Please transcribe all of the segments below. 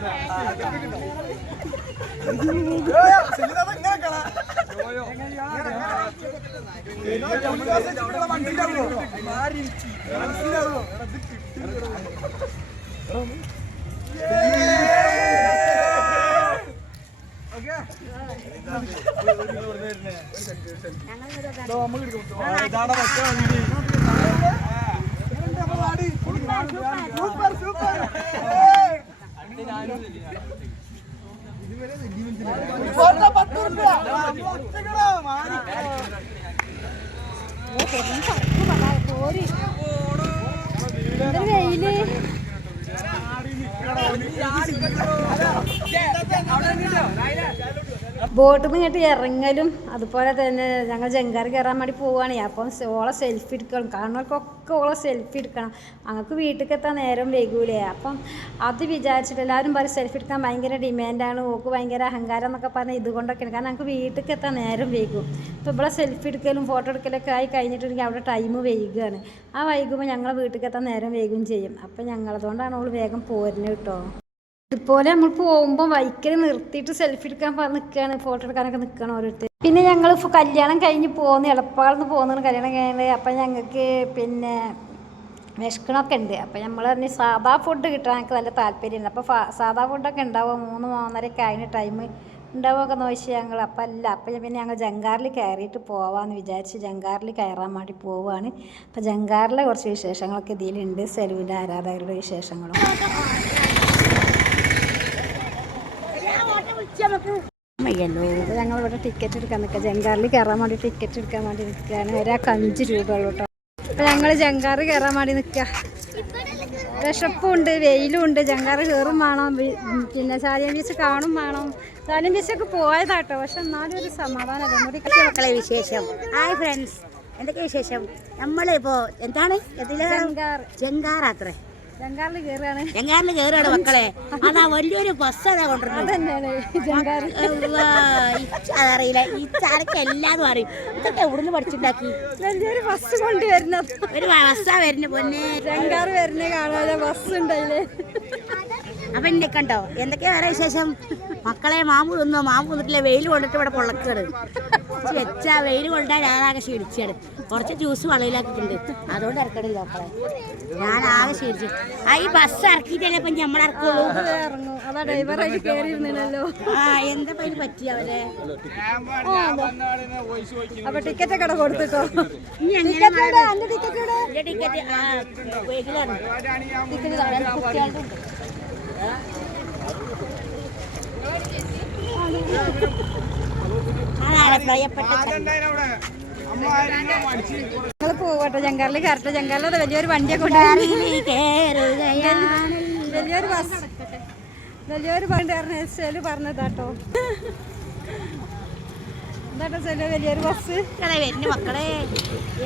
വെയിൽ ബോട്ടിൽ നിന്ന് ഇങ്ങോട്ട് ഇറങ്ങലും അതുപോലെ തന്നെ ഞങ്ങൾ ജങ്കാർ കയറാൻ വേണ്ടി പോവുകയാണ് അപ്പം ഓളെ സെൽഫി എടുക്കണം. കാണുന്നവർക്കൊക്കെ ഓളെ സെൽഫി എടുക്കണം. ഞങ്ങൾക്ക് വീട്ടിലേക്ക് എത്താൻ നേരം വൈകൂലേ. അപ്പം അത് വിചാരിച്ചിട്ട് എല്ലാവരും പറയും സെൽഫി എടുക്കാൻ ഭയങ്കര ഡിമാൻഡാണ് ഓക്ക് ഭയങ്കര അഹങ്കാരം എന്നൊക്കെ പറഞ്ഞ് ഇതുകൊണ്ടൊക്കെയാണ്. കാരണം ഞങ്ങൾക്ക് വീട്ടിലേക്ക് എത്താൻ നേരം വൈകും. ഇപ്പോൾ ഇവിടെ സെൽഫി എടുക്കലും ഫോട്ടോ എടുക്കലൊക്കെ ആയി കഴിഞ്ഞിട്ടുണ്ടെങ്കിൽ അവിടെ ടൈം വൈകുകയാണ് ആ വൈകുമ്പോൾ ഞങ്ങൾ വീട്ടിലേക്ക് എത്താൻ നേരം വൈകും ചെയ്യും. അപ്പം ഞങ്ങളതുകൊണ്ടാണ് അവൾ വേഗം പോരുന്നത് കേട്ടോ. ഇതുപോലെ നമ്മൾ പോകുമ്പോൾ ബൈക്കിൽ നിർത്തിയിട്ട് സെൽഫി എടുക്കാൻ നിൽക്കുകയാണ് ഫോട്ടോ എടുക്കാനൊക്കെ നിൽക്കുകയാണ് ഓരോരുത്തർ പിന്നെ ഞങ്ങൾ കല്യാണം കഴിഞ്ഞ് പോകുന്ന എളപ്പാളെന്ന് പോകുന്നതാണ് കല്യാണം കഴിഞ്ഞത് അപ്പം ഞങ്ങൾക്ക് പിന്നെ വിശക്കണമൊക്കെ ഉണ്ട് അപ്പം നമ്മൾ തന്നെ സാധാ ഫുഡ് കിട്ടാൻ ഞങ്ങൾക്ക് നല്ല താല്പര്യമുണ്ട് അപ്പോൾ സാധാ ഫുഡൊക്കെ ഉണ്ടാവും മൂന്ന് മൂന്നരയൊക്കെ അതിന് ടൈം ഉണ്ടാവുമൊക്കെ നോക്കി ഞങ്ങൾ അപ്പം അല്ല. അപ്പം പിന്നെ ഞങ്ങൾ ജങ്കാറിൽ കയറിയിട്ട് പോവാമെന്ന് വിചാരിച്ച് ജങ്കാറിൽ കയറാൻ വേണ്ടി പോവുകയാണ് അപ്പം ജങ്കാറിലെ കുറച്ച് വിശേഷങ്ങളൊക്കെ ഇതിലുണ്ട്. സെലൂല ആരാധകരുടെ വിശേഷങ്ങളും. അമ്മയ്യല്ലോ ഞങ്ങൾ ഇവിടെ ടിക്കറ്റ് എടുക്കാൻ നിൽക്കുക ജങ്കാറിൽ കയറാൻ വേണ്ടി ടിക്കറ്റ് എടുക്കാൻ വേണ്ടി നിൽക്കുകയാണ് ഒരാൾക്ക് അഞ്ച് രൂപയുള്ളൂ കേട്ടോ അപ്പം ഞങ്ങൾ ജങ്കാറ് കയറാൻ വേണ്ടി നിൽക്കുക വിശപ്പുണ്ട് വെയിലും ഉണ്ട് ജങ്കാറ് കയറും വേണം. പിന്നെ സാലിയം ബീച്ച് കാണും വേണം. സാലിയം ബീച്ചൊക്കെ പോയതാട്ടോ. പക്ഷെ എന്നാലും ഒരു സമാധാനം മക്കളെ വിശേഷം? ഹായ് ഫ്രണ്ട്സ് എന്തൊക്കെ വിശേഷം? നമ്മളിപ്പോ എന്താണ്? ജങ്കാർ ജങ്കാറാത്രേ. ജങ്കാറിൽ കയറുകയാണ് മക്കളെ. അതാ വലിയൊരു ബസ് അതാ കൊണ്ടുവരുന്നത്. തന്നെയാണ് ഈ എല്ലാതും അറിയും. ഇതൊക്കെ എവിടുന്ന് പഠിച്ചിട്ടുണ്ടാക്കി? വലിയൊരു ബസ് കൊണ്ടുവരുന്നത്. ഒരു ബസ്സാ വരുന്ന പൊന്നെ. ജങ്കാർ വരുന്ന കാണാതെ ബസ് ഉണ്ടല്ലേ? അപ്പൊ എന്നെ കണ്ടോ എന്തൊക്കെയാ വേറെ വിശേഷം? മക്കളെ മാമു തിന്നു? മാമു തിന്നിട്ടില്ല വെയിൽ കൊണ്ടിട്ട് ഇവിടെ പൊള്ളക്കാണ് വെച്ചാ വെയിൽ കൊണ്ടാൽ ഞാനാകെ ക്ഷീണിച്ചാണ്. കുറച്ച് ജ്യൂസ് വളയിലാക്കിയിട്ടുണ്ട് അതുകൊണ്ട് ഇറക്കണില്ല മക്കളെ. ഞാനാകെ ശീലിച്ചു ക്ഷീണിച്ചു. ആ ഈ ബസ് ഇറക്കിയിട്ടല്ലേ ഇപ്പൊ നമ്മൾ ഇറക്കുള്ളൂ? ആ എന്താ പേര് പറ്റി അവരെ? അപ്പൊ ടിക്കറ്റ് ഒക്കെ കൊടുത്തിട്ടോ? ടിക്കറ്റ് ടിക്കറ്റ് ആ ഞങ്ങൾ പോവട്ടെ ജങ്കാറിൽ കയറട്ടെ ജങ്കാറിൽ അത് വലിയൊരു വണ്ടിയൊക്കെ കൊണ്ടുപോയി വലിയൊരു ബസ്. വലിയൊരു വണ്ടി പറഞ്ഞ സെൽ പറഞ്ഞതാട്ടോ. എന്താട്ടോ സെൽ വലിയൊരു ബസ്? മക്കളെ.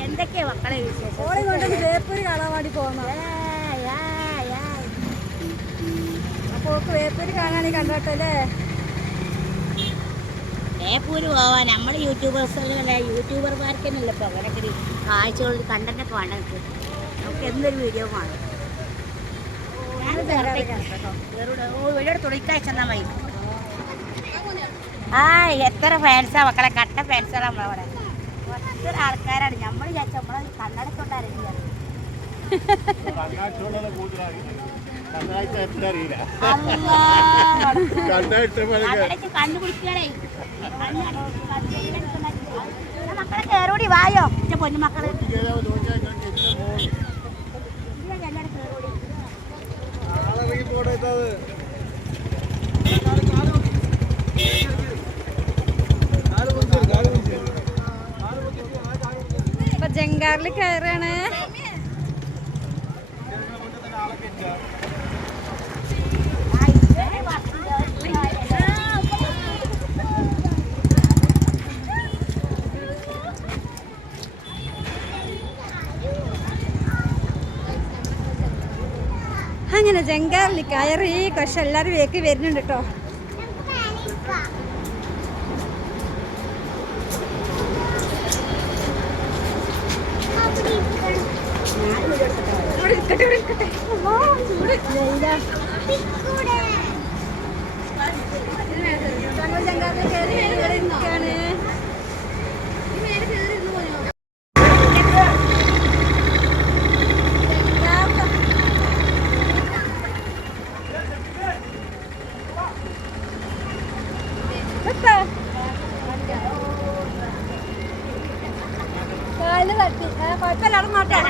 എന്തൊക്കെയാ മക്കളെ വിശേഷം? ഓളെ കൊണ്ട് വേപ്പൂര് കാണാൻ വേണ്ടി പോകുന്ന ഏയ്, ഏയ്, ഏയ്. അപ്പൊ വേപ്പൂര് കാണാണെങ്കിൽ കണ്ടോട്ടെ പോലും പോവാൻ നമ്മൾ യൂട്യൂബേഴ്സല്ലേ യൂട്യൂബർമാർക്ക് തന്നെയല്ലേ ഇപ്പോൾ അങ്ങനെയൊക്കെ കാഴ്ചകളിൽ കണ്ടന്റൊക്കെ വേണ്ട നമുക്ക്. നമുക്ക് എന്തൊരു വീഡിയോ കാണും മതി. ആ എത്ര ഫാൻസാ മക്കളെ കട്ട ഫാൻസാണ് നമ്മളവിടെ ഒത്തിരി ആൾക്കാരാണ്. നമ്മൾ വിചാരിച്ച നമ്മളെ കണ്ണടച്ചോണ്ടായിരുന്നു കണ്ണടച്ച് കണ്ണു കുടിക്കണേ മക്കളെ കേറൂടി വായോ എന്റെ പൊന്നു മക്കൾ ജങ്കാറിൽ കയറാണ്. അങ്ങനെ ജങ്കാറിൽ കയറി പക്ഷെ എല്ലാവരും വേക്ക് വരുന്നുണ്ട് കേട്ടോ. ഇവിടെ ഇരിക്കട്ടെ. ഇവിടെ ഇരിക്കട്ടെ അല്ലാ, ചൂട്. വെയിലാ. ജങ്കാറിൽ കയറി ഇവിടെ ഇരിക്കുകയാണ് കാലിന് തട്ടി. കുഴപ്പമില്ല അവിടെ നോട്ടെ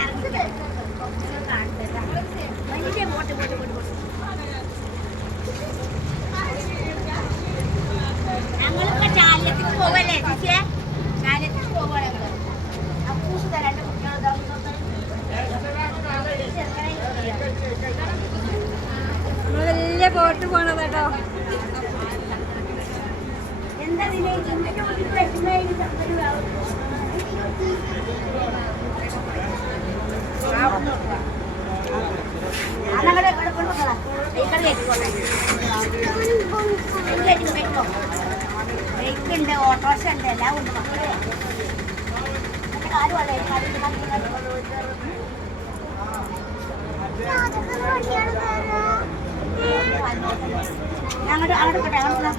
ഉണ്ട് ഓട്ടോറിക്ഷ ഉണ്ട് എല്ലാം ഉണ്ട് മക്കളെ എന്നിട്ട് കാൽ വേണ്ടേ? കാൽ ഇട്ട് കാൽ ഇട്ട് കാൽ ഇട്ട്. ഞങ്ങോട്ട് അങ്ങോട്ട് പോട്ടെ അങ്ങോട്ട് പോ.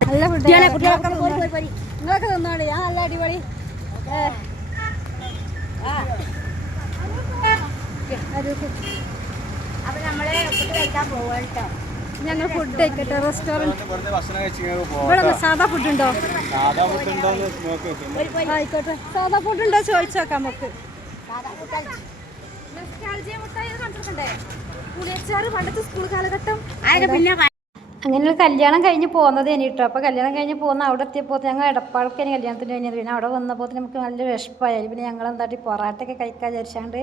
നല്ല ഫുഡ് കുട്ടികളെ. നിങ്ങളൊക്കെ ഞാൻ നല്ല അടിപൊളി. ഏ. ആ. ഒരു ഫു- അപ്പൊ നമ്മൾ ഫുഡ് കഴിക്കാൻ പോവാ ഞങ്ങൾ ഫുഡ് കഴിക്കട്ടെ റെസ്റ്റോറന്റ് ഇവിടെ സാധാ ഫുഡ് ഉണ്ടോ? ആയിക്കോട്ടെ. സാധാ ഫുഡ് ഉണ്ടോ ചോദിച്ചു നോക്കാം നമുക്ക്. പുളിയച്ചാറ് പണ്ടത്തെ സ്കൂൾ കാലഘട്ടം? പിന്നെ അങ്ങനെ കല്യാണം കഴിഞ്ഞ് പോകുന്നത് കേട്ടോ അപ്പോൾ കല്യാണം കഴിഞ്ഞ് പോകുന്ന അവിടെ എത്തിയപ്പോൾ ഞങ്ങൾ എടപ്പാൾക്കാണ് കല്യാണത്തിന് കഴിഞ്ഞത് പിന്നെ അവിടെ വന്നപ്പോൾ നമുക്ക് നല്ല വിഷപ്പായി പിന്നെ ഞങ്ങൾ എന്താട്ടി പൊറാട്ടയൊക്കെ കഴിക്കാൻ വിചാരിച്ചാണ്ട്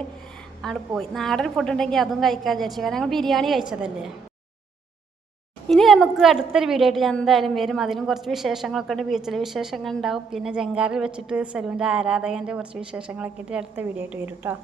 അവിടെ പോയി. നാടൻ ഫുഡ് ഉണ്ടെങ്കിൽ അതും കഴിക്കാൻ വിചാരിച്ചു. കാരണം ഞങ്ങൾ ബിരിയാണി കഴിച്ചതല്ലേ. ഇനി നമുക്ക് അടുത്തൊരു വീഡിയോ ആയിട്ട് ഞാൻ എന്തായാലും വരും. അതിലും കുറച്ച് വിശേഷങ്ങളൊക്കെ ഉണ്ട്. ബീച്ചിലെ വിശേഷങ്ങൾ ഉണ്ടാവും പിന്നെ ജങ്കാറിൽ വെച്ചിട്ട് സലൂന്റെ ആരാധകന്റെ കുറച്ച് വിശേഷങ്ങളൊക്കെ ആയിട്ട് അടുത്ത വീഡിയോ ആയിട്ട് വരും കേട്ടോ